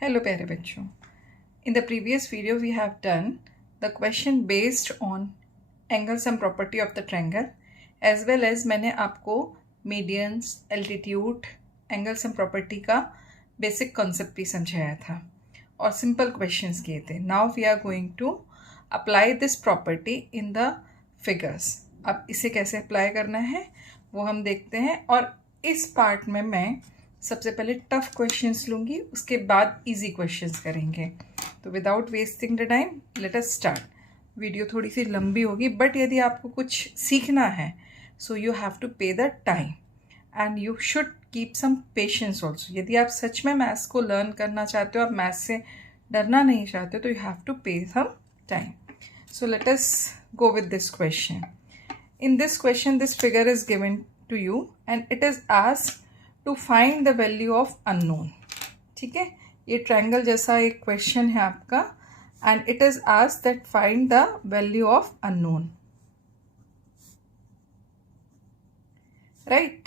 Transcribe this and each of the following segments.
Hello प्यारे बच्चों. In the previous video we have done the question based on angle sum property of the triangle as well as मैंने आपको medians, altitude, angle sum property का basic concept भी समझाया था और simple questions किए थे. Now we are going to apply this property in the figures. अब इसे कैसे अप्लाई करना है वो हम देखते हैं और इस पार्ट में मैं सबसे पहले टफ क्वेश्चंस लूँगी, उसके बाद इजी क्वेश्चंस करेंगे. तो without wasting the time let us start. Video थोड़ी सी लंबी होगी बट यदि आपको कुछ सीखना है so you have to pay the time and you should keep some patience also. यदि आप सच में मैथ्स को लर्न करना चाहते हो, आप मैथ्स से डरना नहीं चाहते, तो you have to pay some time. So let us go with this question. In this question, this figure is given to you and it is asked to find the value of unknown. ठीक है, ये triangle जैसा एक question है आपका and it is asked that find the value of unknown. Right?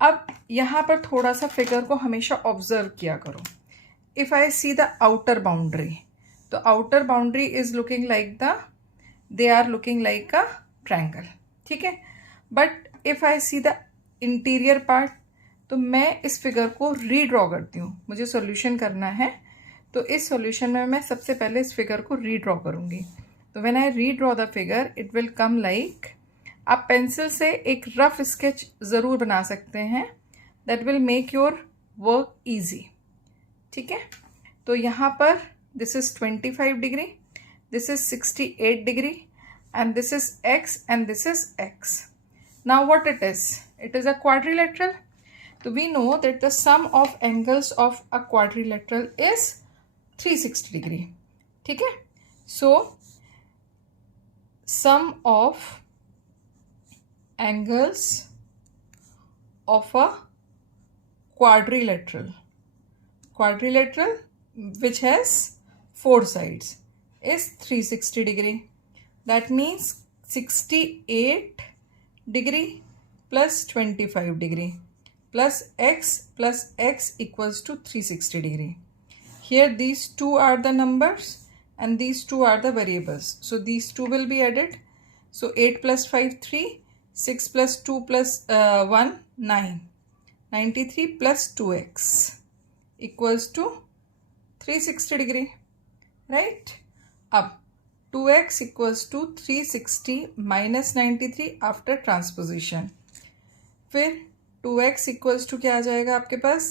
अब यहाँ पर थोड़ा सा फिगर को हमेशा ऑब्जर्व किया करो. If I see the outer boundary, तो outer boundary is looking like they are looking like a triangle. ठीक है, but if I see the interior part, तो मैं इस फिगर को रीड्रॉ करती हूँ. मुझे सॉल्यूशन करना है, तो इस सॉल्यूशन में मैं सबसे पहले इस फिगर को रीड्रॉ करूँगी. तो when I redraw the figure it will come like, आप पेंसिल से एक रफ स्केच ज़रूर बना सकते हैं, that will make your work easy. ठीक है, तो यहाँ पर this is 25 degree, this is 68 degree, and this is x and this is x. Now what it is? It is a quadrilateral. So we know that the sum of angles of a quadrilateral is 360 degree. ठीक है, so sum of angles of a quadrilateral which has 4 sides is 360 degree. That means 68 degree plus 25 degree plus x equals to 360 degree. Here these two are the numbers and these two are the variables. So these two will be added. So 8 plus 5, 3, 6 plus 2 plus 1, 9. 93 plus 2x equals to 360 degree. Right? Up. 2x equals to 360 minus 93 after transposition. फिर 2x equals to क्या आ जाएगा आपके पास?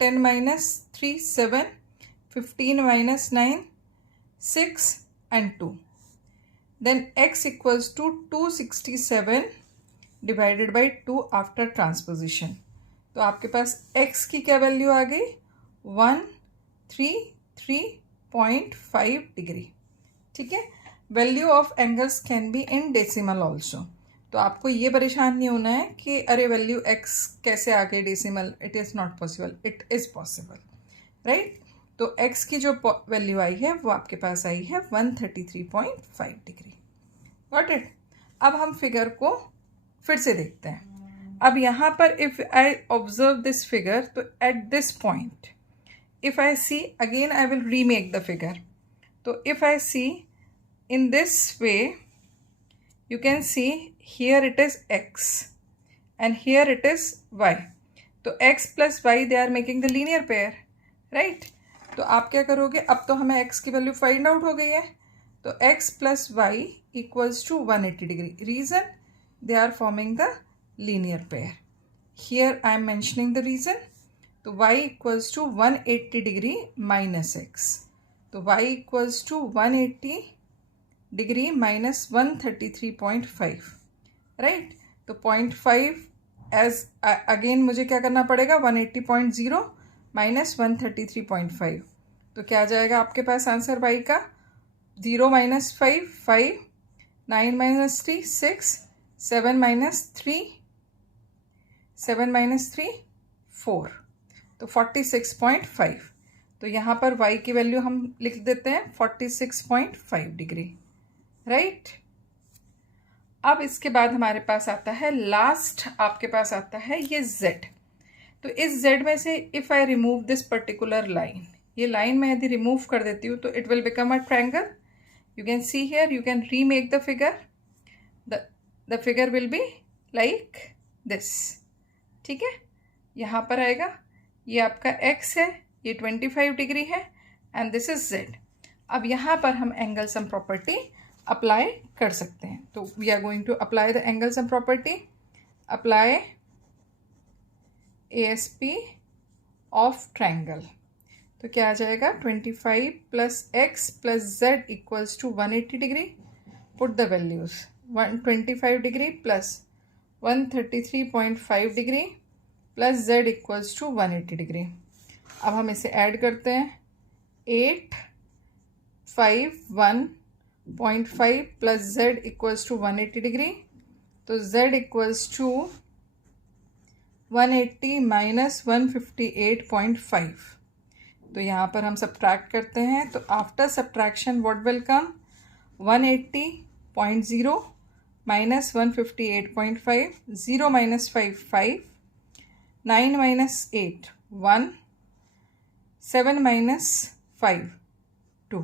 10 minus 3, 7, 15 minus 9, 6 and 2. Then x equals to 267 divided by 2 after transposition. तो आपके पास x की क्या value आ गई? 133.5 डिग्री. ठीक है, value of angles can be in decimal also. तो आपको ये परेशान नहीं होना है कि अरे वैल्यू एक्स कैसे आ गई decimal. It is not possible, it is possible. Right, तो एक्स की जो वैल्यू आई है वो आपके पास आई है 133.5 डिग्री. Got it. अब हम फिगर को फिर से देखते हैं. अब यहाँ पर if I observe this figure, तो at this point if I see again I will remake the figure. तो if I see in this way, you can see here it is x and here it is y. तो x plus y they are making the linear pair, right? तो आप क्या करोगे, अब तो हमें x की वैल्यू फाइंड आउट हो गई है. तो x plus y equals to 180 degree. Reason? They are forming the linear pair. Here I am mentioning the reason. तो y equals to 180 degree minus x. तो y equals to 180 degree minus 133.5. Right, तो 0.5 as again मुझे क्या करना पड़ेगा, 180.0 minus 133.5. तो क्या आ जाएगा आपके पास आंसर y का? 0 माइनस 5, 5, 9 माइनस 3, 6, 7 माइनस 3, 7 माइनस 3, 4. तो 46.5. तो यहाँ पर y की वैल्यू हम लिख देते हैं 46.5 डिग्री. राइट, अब इसके बाद हमारे पास आता है लास्ट, आपके पास आता है ये z. तो इस z में से if I remove this particular line, ये लाइन मैं यदि रिमूव कर देती हूँ तो it will become a triangle. You can see here, you can remake the figure. The figure will be like this. ठीक है, यहाँ पर आएगा. ये आपका x है, ये 25 डिग्री है, एंड दिस इज z. अब यहाँ पर हम एंगल सम प्रॉपर्टी अप्लाई कर सकते हैं. तो we are going to apply the angle some property. अप्लाई ASP ऑफ ट्रायंगल. तो क्या आ जाएगा, 25 plus x plus z equals to 180 degree. Put the values. 125 degree plus 133.5 degree plus z equals to 180 degree. अब हम इसे ऐड करते हैं. 851.5 plus z equals to 180 degree. तो z इक्वल्स टू 180 माइनस 158.5. तो यहाँ पर हम सब्ट्रैक्ट करते हैं. तो after subtraction what will come, 180.0 minus 158.5. 0 minus 5 5, 9 minus 8 1, 7 minus 5 2.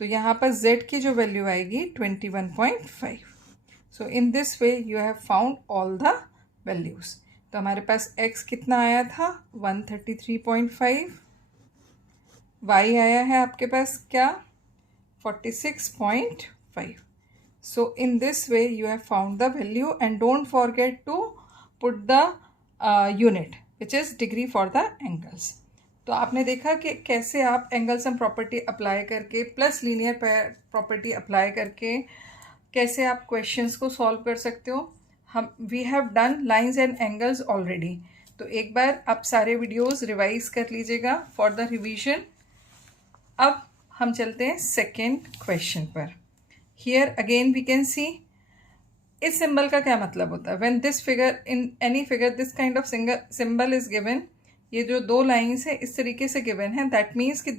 तो यहाँ पर z की जो वैल्यू आएगी 21.5. So in this way you have found all the values. तो हमारे पास x कितना आया था, 133.5. y आया है आपके पास क्या, 46.5. So in this way you have found the value, and don't forget to put the unit which is degree for the angles. तो आपने देखा कि कैसे आप एंगल सम प्रॉपर्टी अप्लाई करके प्लस लीनियर प्रॉपर्टी अप्लाई करके कैसे आप क्वेश्चंस को सॉल्व कर सकते हो. We have done lines and angles already. तो एक बार आप सारे वीडियोस रिवाइज कर लीजिएगा फॉर द रिवीजन. अब हम चलते हैं सेकेंड क्वेश्चन पर. Here again we can see इस सिंबल का क्या मतलब होता है. When this figure in any figure this kind of symbol is given. ये जो दो लाइन्स है इस तरीके से गिवन है, दैट मीन्स कि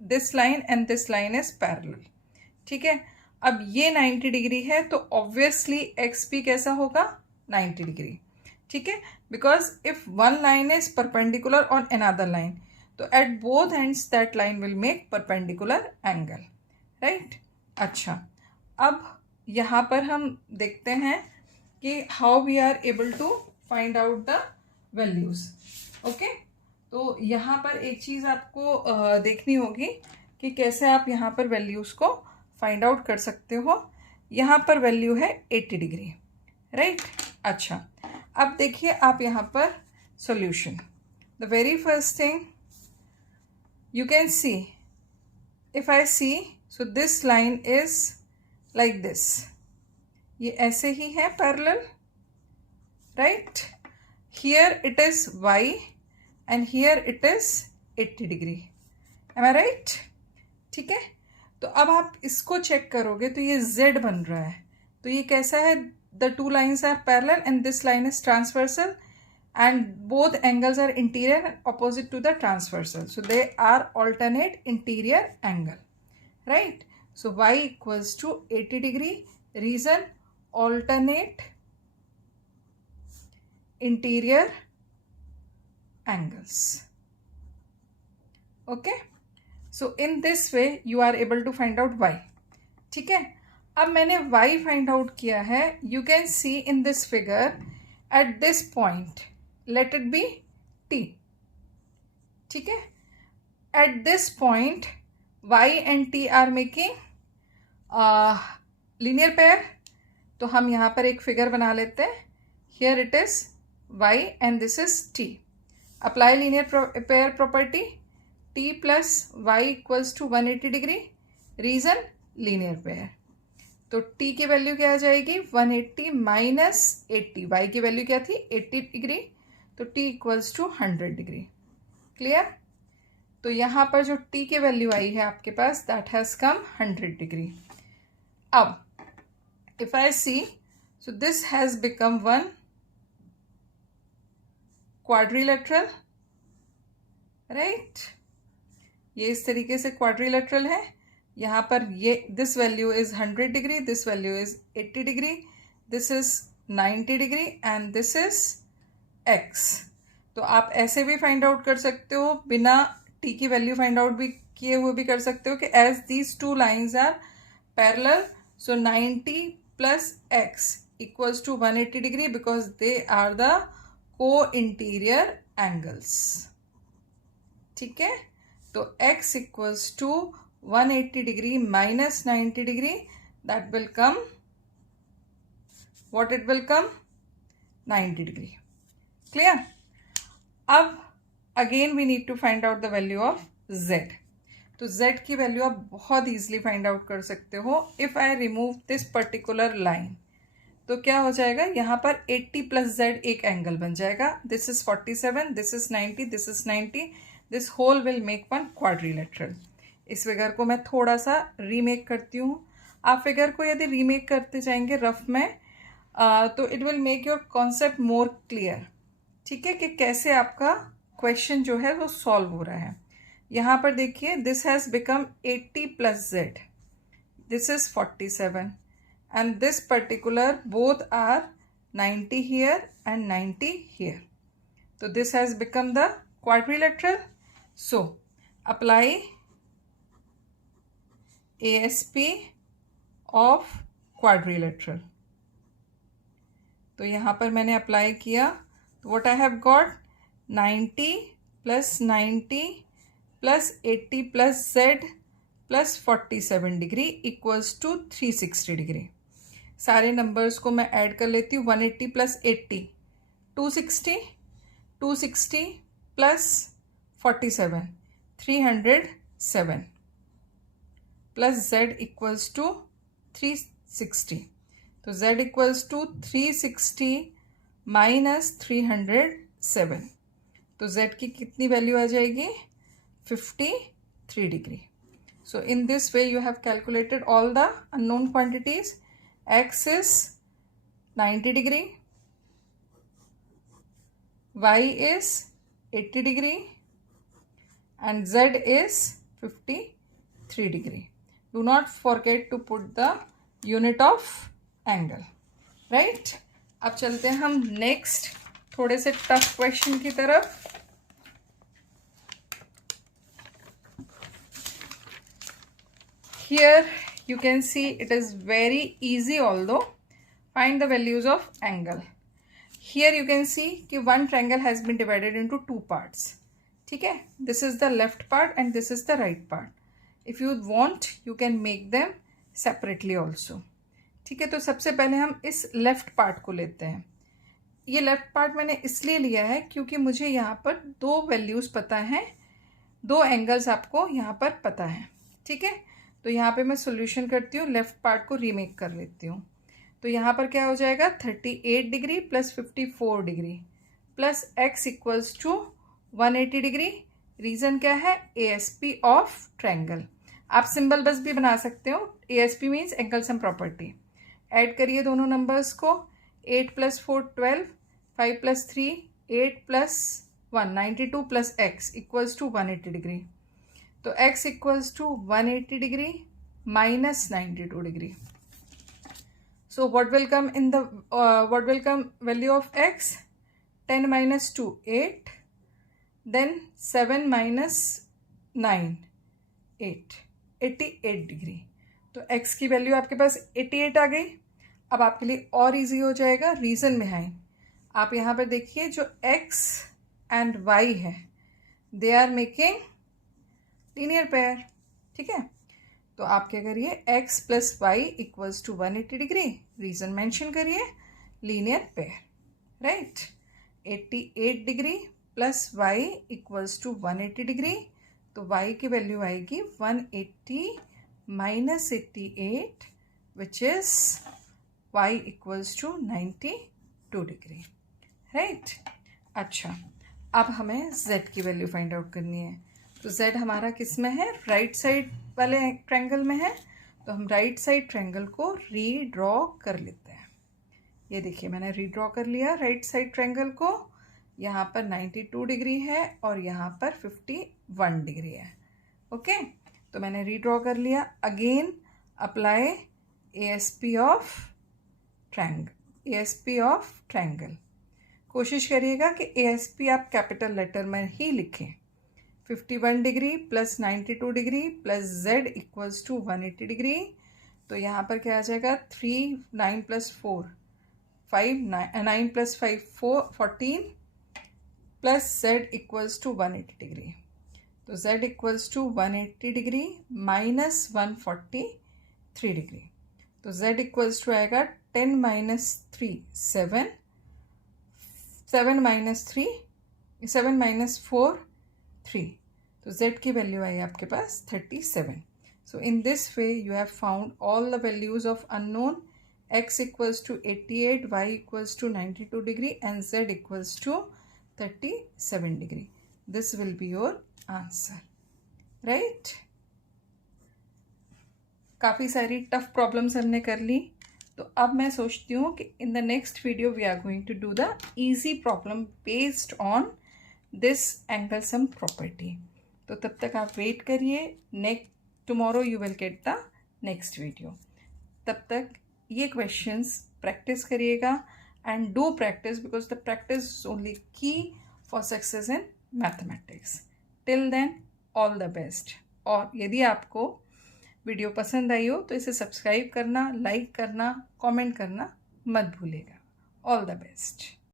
this line and this line is parallel. ठीक है, अब ये 90 डिग्री है तो ऑब्वियसली एक्स भी कैसा होगा, 90 डिग्री. ठीक है, because if one line is perpendicular on another line, तो at both ends that line will make perpendicular angle. Right. अच्छा, अब यहाँ पर हम देखते हैं कि how we are able to find out the values. Okay, तो यहाँ पर एक चीज़ आपको देखनी होगी कि कैसे आप यहाँ पर वैल्यूज़ को फाइंड आउट कर सकते हो. यहाँ पर वैल्यू है 80 डिग्री. राइट. अच्छा, अब देखिए आप यहाँ पर solution. The very first thing you can see, if I see, so this line is like this. ये ऐसे ही है parallel, right? Here it is y and here it is 80 degree. Am I right? ठीक है, तो अब आप इसको check करोगे तो ये z बन रहा है. तो ये कैसा है, the two lines are parallel and this line is transversal. And both angles are interior and opposite to the transversal. So they are alternate interior angle. Right. So y equals to 80 degree. Reason, alternate interior angles. Okay. So in this way you are able to find out y. ठीक है, अब मैंने y find out किया है. You can see in this figure at this point. Let it be t. ठीक है, at this point y and t are making linear pair. तो हम यहाँ पर एक फिगर बना लेते हैं. Here it is y and this is t. Apply linear pair property. t plus y equals to 180 degree. Reason, linear pair. तो t की वैल्यू क्या आ जाएगी, 180 माइनस 80. y की वैल्यू क्या थी, 80 डिग्री. तो t equals to 100 degree. Clear. तो यहाँ पर जो t की वैल्यू आई है आपके पास, दैट हैज़ कम 100 डिग्री. अब if I see, so this has become one quadrilateral. Right, ये इस तरीके से क्वाड्रिलेटरल है. यहाँ पर ये this value is 100 degree, this value is 80 degree, this is 90 degree and this is x. तो आप ऐसे भी फाइंड आउट कर सकते हो बिना टी की वैल्यू फाइंड आउट भी किए हुए भी कर सकते हो कि as these two lines are parallel, so 90 plus x equals to 180 degree because they are the co interior angles. ठीक है, तो x equals to 180 degree minus 90 degree, that will come, what it will come, 90 degree. Clear? अब again we need to find out the value of z. तो z की value आप बहुत easily find out कर सकते हो if I remove this particular line. तो क्या हो जाएगा, यहाँ पर 80 प्लस z एक एंगल बन जाएगा। This is 47, this is 90, this is 90, this whole will make one quadrilateral. इस फिगर को मैं थोड़ा सा रीमेक करती हूँ। आप फिगर को यदि रीमेक करते जाएंगे रफ में तो it will make your concept more clear. ठीक है, कि कैसे आपका क्वेश्चन जो है वो सॉल्व हो रहा है। यहाँ पर देखिए, this has become 80 plus z, this is 47 and this particular both are 90 here and 90 here, तो this has become the quadrilateral. So apply ASP of quadrilateral. तो यहाँ पर मैंने अप्लाई किया, तो what I have got, 90 plus 90 plus 80 plus z plus 47 degree equals to 360 degree. सारे numbers को मैं ऐड कर लेती हूँ। 180 plus 80 260, 260 plus 47 307 plus z equals to 360। तो z इक्वल्स टू 360 माइनस 307, तो z की कितनी वैल्यू आ जाएगी, 53 degree. So in this way you have calculated all the unknown quantities. x is 90 degree, y is 80 degree and z is 53 degree. Do not forget to put the unit of angle, right. अब चलते हैं हम next थोड़े से tough question की तरफ। Here you can see it is very easy although. Find the values of angle. Here you can see कि one triangle has been divided into two parts. ठीक है, this is the left part and this is the right part. If you want you can make them separately also. ठीक है, तो सबसे पहले हम इस लेफ्ट पार्ट को लेते हैं। ये लेफ्ट पार्ट मैंने इसलिए लिया है क्योंकि मुझे यहाँ पर दो वैल्यूज़ पता हैं, दो एंगल्स आपको यहाँ पर पता है। ठीक है, तो यहाँ पे मैं सॉल्यूशन करती हूँ, लेफ्ट पार्ट को रीमेक कर लेती हूँ। तो यहाँ पर क्या हो जाएगा, 38 degree plus 54 degree plus x equals to 180 degree. Reason क्या है, ASP ऑफ ट्रायंगल। आप सिंबल बस भी बना सकते हो, ASP मीन्स एंगल सम प्रॉपर्टी। ऐड करिए दोनों नंबर्स को, 8 plus 4 12, 5 plus 3 8 plus 1 92 plus x equals to 180 degree. तो x equals to 180 degree minus 92 degree. So what will come in the what will come value of x, 10 minus 2 8, then 7 minus 9 8, 88 degree. तो x की value आपके पास 88 आ गई। अब आपके लिए और इजी हो जाएगा रीज़न बिहाइंड। आप यहाँ पर देखिए, जो x एंड y है they are making linear pair. ठीक है, तो आप क्या करिए, x plus y equals to 180 degree, reason mention करिए, linear pair, right. 88 degree plus y equals to 180 degree, तो y की वैल्यू आएगी 180 minus 88 which is y equals to 92 degree, right. अच्छा, अब हमें z की वैल्यू फाइंड आउट करनी है। तो z हमारा किस में है, राइट साइड वाले ट्रायंगल में है। तो हम राइट साइड ट्रायंगल को रीड्रॉ कर लेते हैं। ये देखिए, मैंने रीड्रॉ कर लिया राइट साइड ट्रायंगल को। यहाँ पर 92 डिग्री है और यहाँ पर 51 डिग्री है। ओके, तो मैंने रीड्रॉ कर लिया। Again apply ASP of triangle. कोशिश करिएगा कि ASP आप कैपिटल लेटर में ही लिखें। 51 degree plus 92 degree plus z equals to 180 degree. तो यहाँ पर क्या आ जाएगा, 3 9 plus 4 5 9 plus 5 14 plus z equals to 180 degree. तो z equals to 180 degree minus 143 degree. तो z इक्वल्स टू आएगा 10 माइनस 3 7 7 माइनस 3 7 माइनस 4 3। तो z की वैल्यू आई आपके पास 37। So in this way you have found all the values of unknown, x equals to 88, y equals to 92 degree and z equals to 37 degree. This will be your answer, right. काफ़ी सारी tough problems हमने कर ली। तो अब मैं सोचती हूँ कि in the next video we are going to do the easy problem based on this angle some property. तो तब तक आप वेट करिए, tomorrow you will get the next video. तब तक ये क्वेश्चंस प्रैक्टिस करिएगा and do practice, because the practice is only key for success in mathematics. Till then all the best. और यदि आपको वीडियो पसंद आई हो तो इसे सब्सक्राइब करना, लाइक करना, कमेंट करना मत भूलिएगा। All the best.